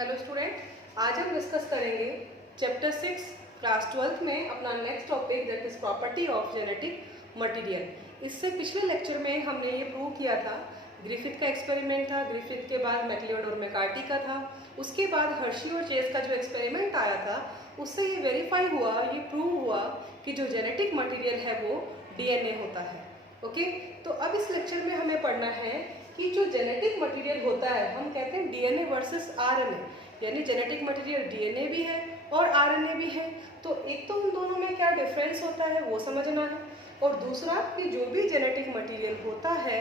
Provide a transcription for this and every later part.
Hello student, आज हम discuss करेंगे चैप्टर 6 क्लास 12th में अपना next topic that is property of genetic material. इससे पिछले लेक्चर में हमने ये प्रूव किया था, ग्रिफिथ का एक्सपेरिमेंट था, ग्रिफिथ के बाद मैक्लियोड और मैकार्टी का था, उसके बाद हर्शी और चेस का जो एक्सपेरिमेंट आया था उससे ये वेरीफाई हुआ, ये प्रूव हुआ कि जो जेनेटिक मटेरियल है वो डीएनए होता है। ओके, तो अब इस लेक्चर में हमें पढ़ना है कि जो जेनेटिक मटेरियल होता है, हम कहते हैं डीएनए वर्सेस आरएनए, यानी जेनेटिक मटेरियल डीएनए भी है और आरएनए भी है। तो एक तो उन दोनों में क्या डिफरेंस होता है वो समझना है, और दूसरा कि जो भी जेनेटिक मटेरियल होता है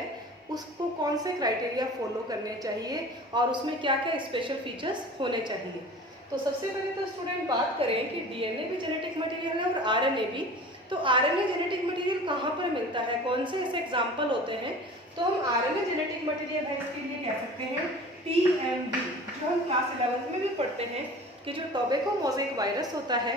उसको कौन से क्राइटेरिया फॉलो करने चाहिए और उसमें क्या क्या स्पेशल फीचर्स होने चाहिए। तो सबसे पहले तो स्टूडेंट बात करें कि डीएनए भी जेनेटिक मटेरियल है और आरएनए भी। तो आरएनए जेनेटिक मटेरियल कहाँ पर मिलता है, कौन से ऐसे एग्जाम्पल होते हैं? तो हम आरएनए जेनेटिक मटेरियल है इसके लिए कह सकते हैं टीएमवी, जो हम क्लास 11th में भी पढ़ते हैं कि जो टोबैको मोज़ेक वायरस होता है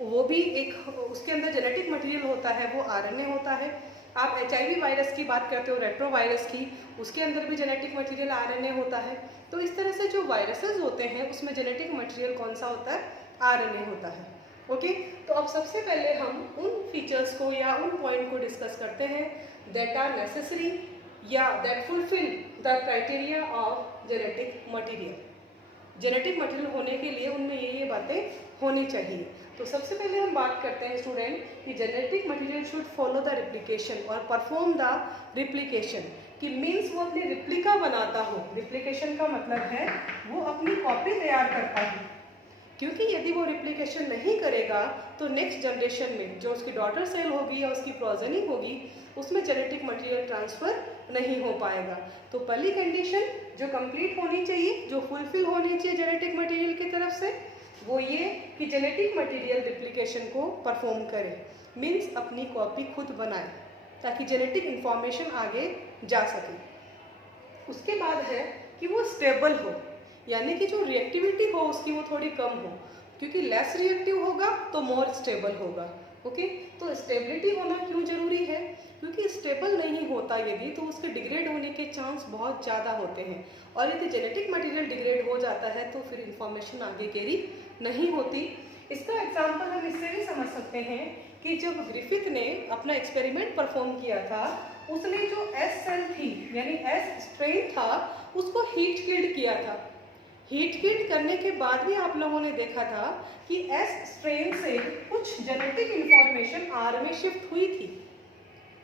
वो भी एक, उसके अंदर जेनेटिक मटेरियल होता है वो आरएनए होता है। आप एचआईवी वायरस की बात करते हो, रेट्रो वायरस की, उसके अंदर भी जेनेटिक मटेरियल आरएनए होता है। तो इस तरह से जो वायरसेस होते हैं उसमें जेनेटिक मटेरियल कौन सा होता है? आरएनए होता है। ओके, तो अब सबसे पहले हम उन फीचर्स को या उन पॉइंट को डिस्कस करते हैं दैट आर नेसेसरी या that fulfil the criteria of genetic material. Genetic material होने के लिए उनमें ये बातें होनी चाहिए। तो सबसे पहले हम बात करते हैं स्टूडेंट कि genetic material should follow the replication और परफॉर्म द रिप्लिकेशन, कि मीन्स वो अपनी रिप्लिका बनाता हो। रिप्लिकेशन का मतलब है वो अपनी कॉपी तैयार करता है, क्योंकि यदि वो रिप्लिकेशन नहीं करेगा तो नेक्स्ट जनरेशन में जो उसकी डॉटर सेल होगी या उसकी प्रोजेनी होगी उसमें जेनेटिक मटेरियल ट्रांसफ़र नहीं हो पाएगा। तो पहली कंडीशन जो कंप्लीट होनी चाहिए, जो फुलफिल होनी चाहिए जेनेटिक मटेरियल की तरफ से, वो ये कि जेनेटिक मटेरियल रिप्लिकेशन को परफॉर्म करे, मीन्स अपनी कॉपी खुद बनाए ताकि जेनेटिक इंफॉर्मेशन आगे जा सके। उसके बाद है कि वो स्टेबल हो, यानी कि जो रिएक्टिविटी हो उसकी वो थोड़ी कम हो, क्योंकि लेस रिएक्टिव होगा तो मोर स्टेबल होगा। ओके, तो स्टेबिलिटी होना क्यों जरूरी है? क्योंकि स्टेबल नहीं होता यदि तो उसके डिग्रेड होने के चांस बहुत ज़्यादा होते हैं, और यदि जेनेटिक मटेरियल डिग्रेड हो जाता है तो फिर इंफॉर्मेशन आगे कैरी नहीं होती। इसका एग्जाम्पल हम इससे भी समझ सकते हैं कि जब ग्रिफिथ ने अपना एक्सपेरिमेंट परफॉर्म किया था, उसने जो एस सेल थी यानी एस स्ट्रेन था उसको हीट किल्ड किया था। हीट किल्ड करने के बाद भी आप लोगों ने देखा था कि एस स्ट्रेन से कुछ जेनेटिक इंफॉर्मेशन आर में शिफ्ट हुई थी।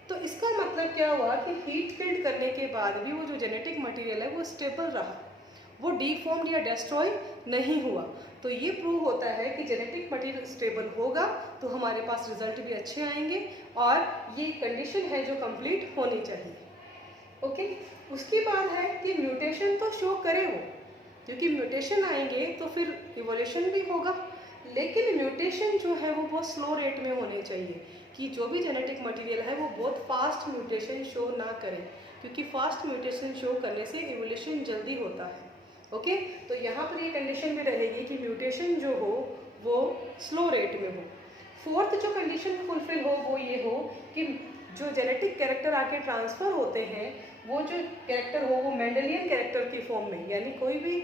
तो इसका मतलब क्या हुआ कि हीट किल्ड करने के बाद भी वो जो जेनेटिक मटेरियल है वो स्टेबल रहा, वो डीफॉर्म्ड या डिस्ट्रॉय नहीं हुआ। तो ये प्रूव होता है कि जेनेटिक मटेरियल स्टेबल होगा तो हमारे पास रिजल्ट भी अच्छे आएंगे, और ये कंडीशन है जो कंप्लीट होनी चाहिए। ओके, उसकी बात है कि म्यूटेशन तो शो करे वो, क्योंकि म्यूटेशन आएंगे तो फिर इवोल्यूशन भी होगा, लेकिन म्यूटेशन जो है वो बहुत स्लो रेट में होने चाहिए, कि जो भी जेनेटिक मटेरियल है वो बहुत फास्ट म्यूटेशन शो ना करे, क्योंकि फास्ट म्यूटेशन शो करने से इवोल्यूशन जल्दी होता है। ओके, तो यहाँ पर ये कंडीशन भी रहेगी कि म्यूटेशन जो हो वो स्लो रेट में हो। फोर्थ जो कंडीशन फुलफिल हो वो ये हो कि जो जेनेटिक कैरेक्टर आके ट्रांसफ़र होते हैं वो जो कैरेक्टर हो वो मेंडेलियन कैरेक्टर की फॉर्म में, यानी कोई भी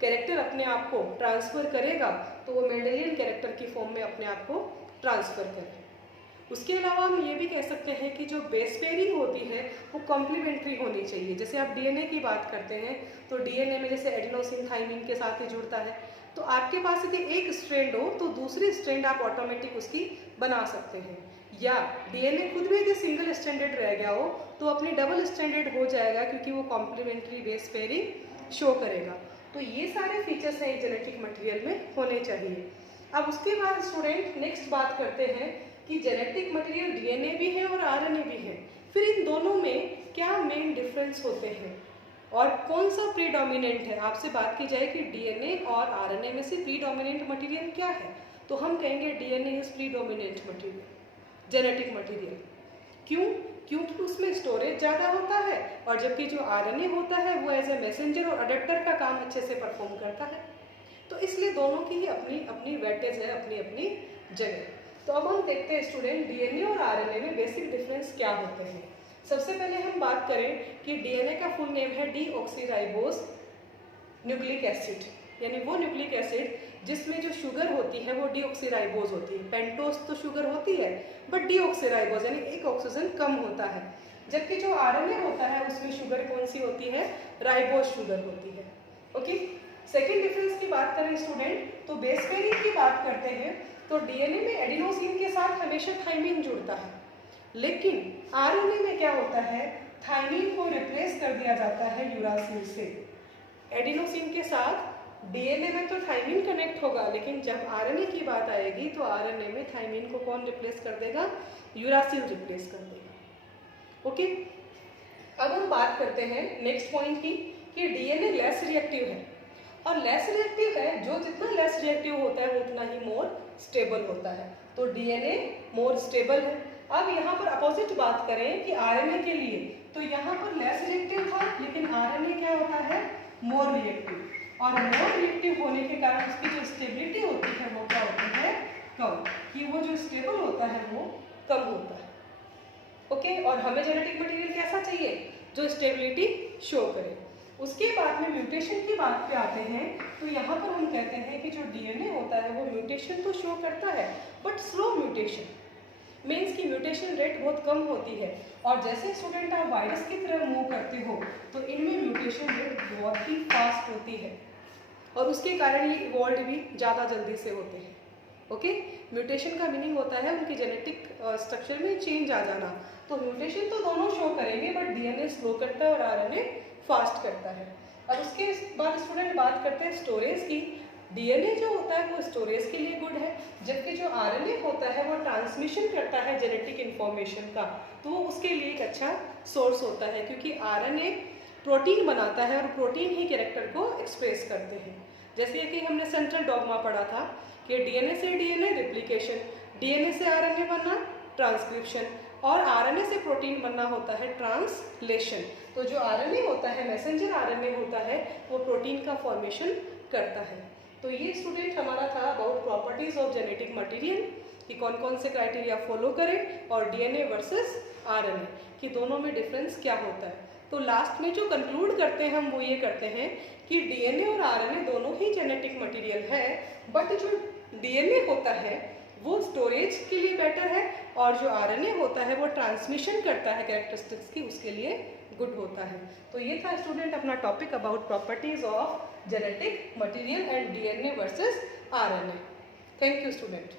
कैरेक्टर अपने आप को ट्रांसफ़र करेगा तो वो मेंडेलियन कैरेक्टर की फॉर्म में अपने आप को ट्रांसफ़र करे। उसके अलावा हम ये भी कह सकते हैं कि जो बेस पेयरिंग होती है वो कॉम्प्लीमेंट्री होनी चाहिए। जैसे आप डीएनए की बात करते हैं तो डीएनए में जैसे एडेनोसिन थाइमिन के साथ ही जुड़ता है, तो आपके पास यदि एक स्ट्रैंड हो तो दूसरी स्ट्रैंड आप ऑटोमेटिक उसकी बना सकते हैं, या डीएनए खुद भी यदि सिंगल स्ट्रैंडेड रह गया हो तो अपनी डबल स्ट्रैंडेड हो जाएगा, क्योंकि वो कॉम्प्लीमेंट्री बेस पेयरिंग शो करेगा। तो ये सारे फीचर्स हैं एक जेनेटिक मटेरियल में होने चाहिए। अब उसके बाद स्टूडेंट नेक्स्ट बात करते हैं कि जेनेटिक मटेरियल डीएनए भी है और आरएनए भी है, फिर इन दोनों में क्या मेन डिफरेंस होते हैं और कौन सा प्रीडोमिनेंट है। आपसे बात की जाए कि डीएनए और आरएनए में से प्रीडोमिनेंट मटेरियल क्या है, तो हम कहेंगे DNA is predominant material, genetic material. क्यों? क्योंकि उसमें स्टोरेज ज़्यादा होता है, और जबकि जो आरएनए होता है वो एज ए मैसेंजर और अडेप्टर का काम अच्छे से परफॉर्म करता है। तो इसलिए दोनों की ही अपनी अपनी वेटेज है, अपनी अपनी जगह। तो अब हम देखते हैं स्टूडेंट डीएनए और आरएनए में बेसिक डिफरेंस क्या होते हैं। सबसे पहले हम बात करें कि डीएनए का फुल नेम है डीऑक्सीराइबोस न्यूक्लिक एसिड, यानी वो न्यूक्लिक एसिड जिसमें जो शुगर होती है वो डीऑक्सीराइबोज होती है। पेंटोज तो शुगर होती है बट डीऑक्सीराइबोज यानी एक ऑक्सीजन कम होता है, जबकि जो आरएनए होता है उसमें शुगर कौन सी होती है, राइबोज शुगर होती है। ओके, सेकेंड डिफरेंस की बात करें स्टूडेंट तो बेस पेयरिंग की बात करते हैं तो डीएनए में एडिनोसिन के साथ हमेशा थाइमिन जुड़ता है, लेकिन आरएनए में क्या होता है, थाइमिन को रिप्लेस कर दिया जाता है यूरासिल से। एडिनोसिन के साथ डीएनए में तो थाइमिन कनेक्ट होगा, लेकिन जब आरएनए की बात आएगी तो आरएनए में थाइमिन को कौन रिप्लेस कर देगा, यूरासिल रिप्लेस कर देगा। ओके, अब हम बात करते हैं नेक्स्ट पॉइंट की कि डीएनए लेस रिएक्टिव है, और लेस रिएक्टिव है, जो जितना लेस रिएक्टिव होता है वो उतना ही मोर स्टेबल होता है, तो डीएनए मोर स्टेबल है। अब यहाँ पर अपोजिट बात करें कि आरएनए के लिए, तो यहाँ पर लेस रिएक्टिव था, लेकिन आरएनए क्या होता है, मोर रिएक्टिव, और मोर रिएक्टिव होने के कारण उसकी जो स्टेबिलिटी होती है वो क्या होती है, कम, कि वो जो स्टेबल होता है वो कम होता है। ओके, और हमें जेनेटिक मटेरियल कैसा चाहिए, जो स्टेबिलिटी शो करे। उसके बाद में म्यूटेशन की बात पे आते हैं, तो यहाँ पर हम कहते हैं कि जो डीएनए होता है वो म्यूटेशन तो शो करता है बट स्लो म्यूटेशन, मीन्स की म्यूटेशन रेट बहुत कम होती है, और जैसे स्टूडेंट आप वायरस की तरह मूव करते हो तो इनमें म्यूटेशन रेट बहुत ही फास्ट होती है, और उसके कारण ये इवॉल्व भी ज़्यादा जल्दी से होते हैं। ओके, म्यूटेशन का मीनिंग होता है उनकी जेनेटिक स्ट्रक्चर में चेंज आ जाना, तो म्यूटेशन तो दोनों शो करेंगे बट डीएनए स्लो करता है और आरएनए फास्ट करता है। अब उसके बाद स्टूडेंट बात करते हैं स्टोरेज की। डीएनए जो होता है वो स्टोरेज के लिए गुड है, जबकि जो आरएनए होता है वो ट्रांसमिशन करता है जेनेटिक इन्फॉर्मेशन का, तो वो उसके लिए एक अच्छा सोर्स होता है, क्योंकि आरएनए प्रोटीन बनाता है और प्रोटीन ही कैरेक्टर को एक्सप्रेस करते हैं। जैसे कि हमने सेंट्रल डॉगमा पढ़ा था कि डीएनए से डीएनए रिप्लिकेशन, डीएनए से आरएनए बनना ट्रांसक्रिप्शन, और आरएनए से प्रोटीन बनना होता है ट्रांसलेशन। तो जो आरएनए होता है, मैसेंजर आरएनए होता है, वो प्रोटीन का फॉर्मेशन करता है। तो ये स्टूडेंट हमारा था about properties of genetic material, कि कौन कौन से क्राइटेरिया फॉलो करें, और डीएनए वर्सेस आरएनए कि दोनों में डिफरेंस क्या होता है। तो लास्ट में जो कंक्लूड करते हैं हम वो ये करते हैं कि डीएनए और आरएनए दोनों ही जेनेटिक मटेरियल है, बट जो डीएनए होता है वो स्टोरेज के लिए बेटर है, और जो आरएनए होता है वो ट्रांसमिशन करता है कैरेक्टरिस्टिक्स की, उसके लिए गुड होता है। तो ये था स्टूडेंट अपना topic about properties of genetic material and DNA versus RNA. Thank you student.